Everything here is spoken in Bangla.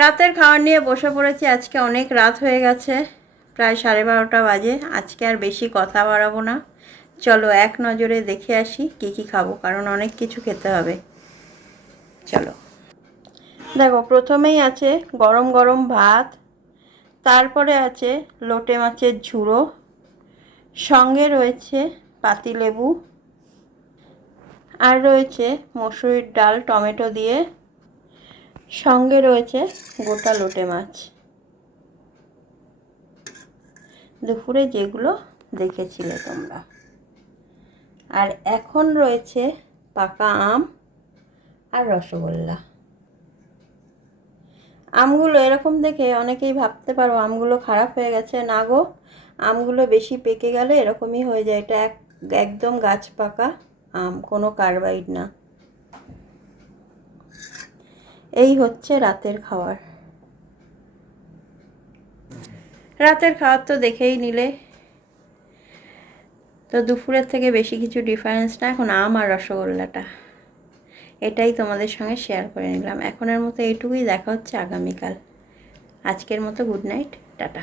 রাতের খাবার নিয়ে বসে পড়েছি। আজকে অনেক রাত হয়ে গেছে, প্রায় 12:30 বাজে। আজকে আর বেশি কথা বাড়াবো না, চলো এক নজরে দেখে আসি কি কি খাবো, কারণ অনেক কিছু খেতে হবে। চলো দেখো, প্রথমেই আছে গরম গরম ভাত, তারপরে আছে লোটে মাছের ঝুড়ো, সঙ্গে রয়েছে পাতিলেবু, আর রয়েছে মসুরির ডাল টমেটো দিয়ে, সঙ্গে রয়েছে গোটা লোটে মাছ, দুপুরে যেগুলো দেখেছিলে তোমরা। আর এখন রয়েছে পাকা আম আর রসগোল্লা। আমগুলো এরকম দেখে অনেকেই ভাবতে পারো আমগুলো খারাপ হয়ে গেছে। না গো, আমগুলো বেশি পেকে গেলে এরকমই হয়ে যায়। এটা একদম গাছ পাকা আম, কোনো কার্বাইড না। এই হচ্ছে রাতের খাবার। রাতের খাবার তো দেখেই নিলে, তো দুপুরের থেকে বেশি কিছু ডিফারেন্স না। এখন আম আর রসগোল্লাটা, এটাই তোমাদের সঙ্গে শেয়ার করে নিলাম। এখনের মতো এইটুকুই, দেখা হচ্ছে আগামীকাল। আজকের মতো গুড নাইট, টাটা।